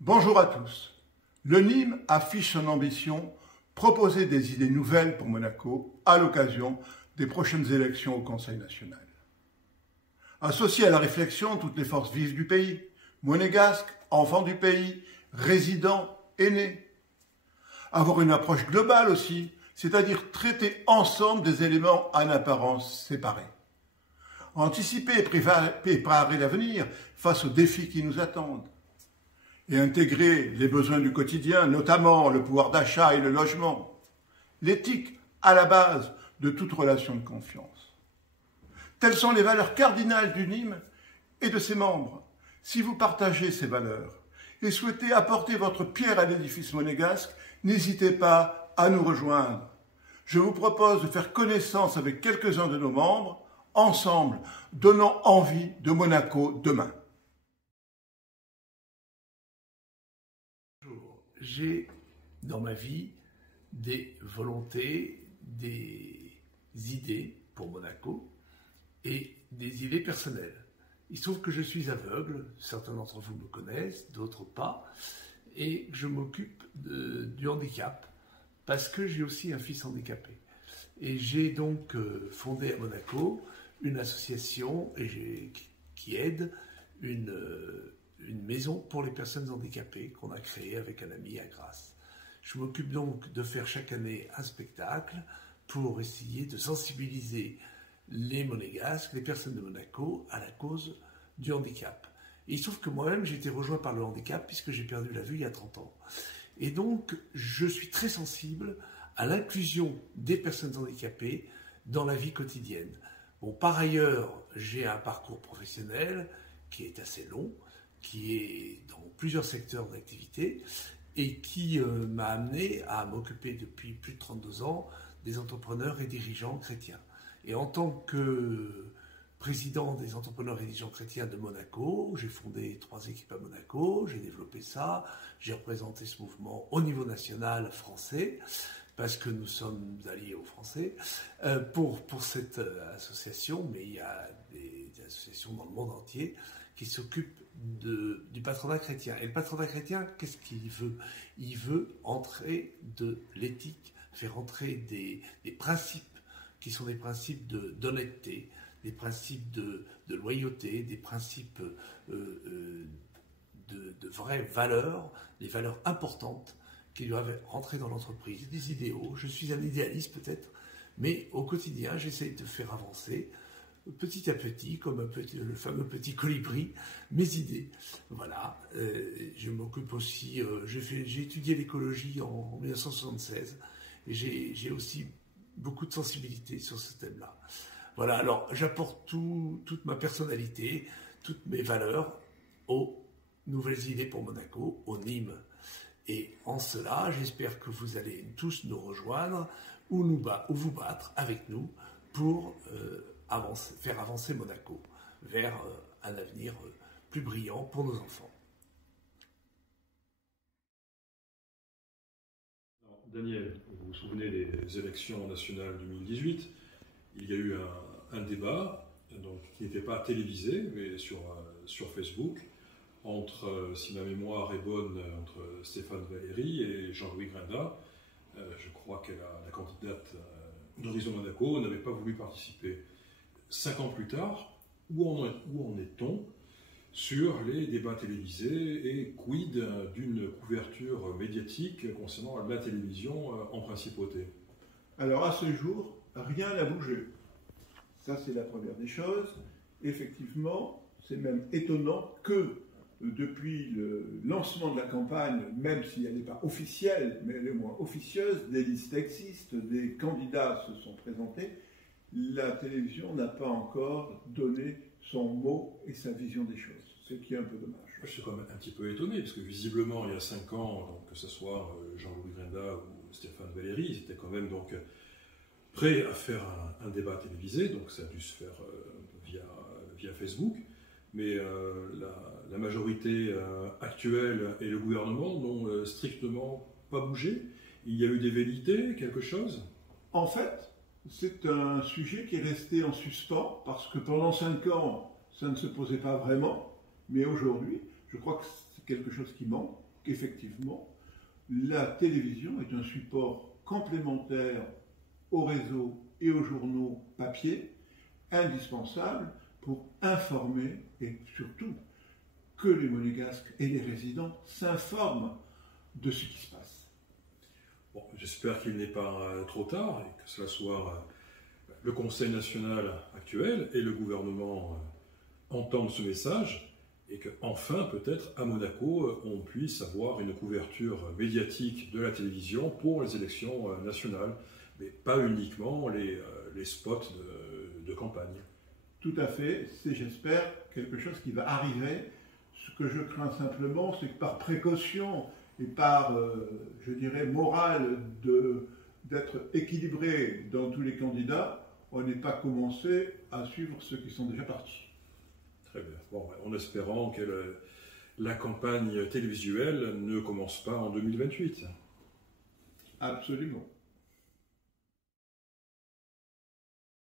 Bonjour à tous. Le Nîmes affiche son ambition, proposer des idées nouvelles pour Monaco à l'occasion des prochaines élections au Conseil national. Associer à la réflexion toutes les forces vives du pays, monégasques, enfants du pays, résidents, aînés. Avoir une approche globale aussi, c'est-à-dire traiter ensemble des éléments en apparence séparés. Anticiper et préparer l'avenir face aux défis qui nous attendent. Et intégrer les besoins du quotidien, notamment le pouvoir d'achat et le logement. L'éthique à la base de toute relation de confiance. Telles sont les valeurs cardinales du Nîmes et de ses membres. Si vous partagez ces valeurs et souhaitez apporter votre pierre à l'édifice monégasque, n'hésitez pas à nous rejoindre. Je vous propose de faire connaissance avec quelques-uns de nos membres, ensemble, donnant envie de Monaco demain. J'ai dans ma vie des volontés, des idées pour Monaco et des idées personnelles. Il se trouve que je suis aveugle, certains d'entre vous me connaissent, d'autres pas, et je m'occupe du handicap parce que j'ai aussi un fils handicapé. Et j'ai donc fondé à Monaco une association qui aide une maison pour les personnes handicapées qu'on a créée avec un ami à Grasse. Je m'occupe donc de faire chaque année un spectacle pour essayer de sensibiliser les Monégasques, les personnes de Monaco, à la cause du handicap. Et il se trouve que moi-même, j'ai été rejoint par le handicap puisque j'ai perdu la vue il y a 30 ans. Et donc, je suis très sensible à l'inclusion des personnes handicapées dans la vie quotidienne. Bon, par ailleurs, j'ai un parcours professionnel qui est assez long, qui est dans plusieurs secteurs d'activité et qui m'a amené à m'occuper depuis plus de 32 ans des entrepreneurs et dirigeants chrétiens. Et en tant que président des entrepreneurs et dirigeants chrétiens de Monaco, j'ai fondé 3 équipes à Monaco, j'ai développé ça, j'ai représenté ce mouvement au niveau national français, parce que nous sommes alliés aux Français, pour cette association, mais il y a des associations dans le monde entier qui s'occupent du patronat chrétien. Et le patronat chrétien, qu'est-ce qu'il veut? Il veut entrer de l'éthique, faire entrer des principes qui sont des principes d'honnêteté, des principes de loyauté, des principes de vraies valeurs, des valeurs importantes qui doivent rentrer dans l'entreprise, des idéaux. Je suis un idéaliste peut-être, mais au quotidien, j'essaie de faire avancer petit à petit, comme le fameux petit colibri, mes idées. Voilà, je m'occupe aussi, j'ai étudié l'écologie en 1976, et j'ai aussi beaucoup de sensibilité sur ce thème-là. Voilà, alors j'apporte toute ma personnalité, toutes mes valeurs aux nouvelles idées pour Monaco, au Nîmes. Et en cela, j'espère que vous allez tous nous rejoindre ou vous battre avec nous pour faire avancer Monaco vers un avenir plus brillant pour nos enfants. Daniel, vous vous souvenez des élections nationales 2018, il y a eu un débat donc, qui n'était pas télévisé, mais sur Facebook, entre, si ma mémoire est bonne, entre Stéphane Valéry et Jean-Louis Grinda. Je crois que la candidate d'Horizon Monaco n'avait pas voulu participer. 5 ans plus tard, où en est-on sur les débats télévisés et quid d'une couverture médiatique concernant la télévision en principauté? Alors à ce jour, rien n'a bougé. Ça c'est la première des choses. Effectivement, c'est même étonnant que depuis le lancement de la campagne, même si elle n'est pas officielle, mais elle est au moins officieuse, des listes existent, des candidats se sont présentés, la télévision n'a pas encore donné son mot et sa vision des choses, ce qui est un peu dommage. Je suis quand même un petit peu étonné, parce que visiblement, il y a 5 ans, donc, que ce soit Jean-Louis Grinda ou Stéphane Valéry, ils étaient quand même donc prêts à faire un débat télévisé, donc ça a dû se faire via Facebook, mais la majorité actuelle et le gouvernement n'ont strictement pas bougé. Il y a eu des velléités, quelque chose? En fait, c'est un sujet qui est resté en suspens, parce que pendant 5 ans, ça ne se posait pas vraiment, mais aujourd'hui, je crois que c'est quelque chose qui manque. qu'effectivement, la télévision est un support complémentaire aux réseaux et aux journaux papier, indispensable pour informer et surtout que les Monégasques et les résidents s'informent de ce qui se passe. Bon, j'espère qu'il n'est pas trop tard et que cela soit le Conseil national actuel et le gouvernement entendent ce message et qu'enfin, peut-être, à Monaco, on puisse avoir une couverture médiatique de la télévision pour les élections nationales, mais pas uniquement les spots de campagne. Tout à fait, c'est, j'espère, quelque chose qui va arriver. Ce que je crains simplement, c'est que par précaution et par, je dirais, morale d'être équilibré dans tous les candidats, on n'ait pas commencé à suivre ceux qui sont déjà partis. Très bien. Bon, en espérant que la campagne télévisuelle ne commence pas en 2028. Absolument.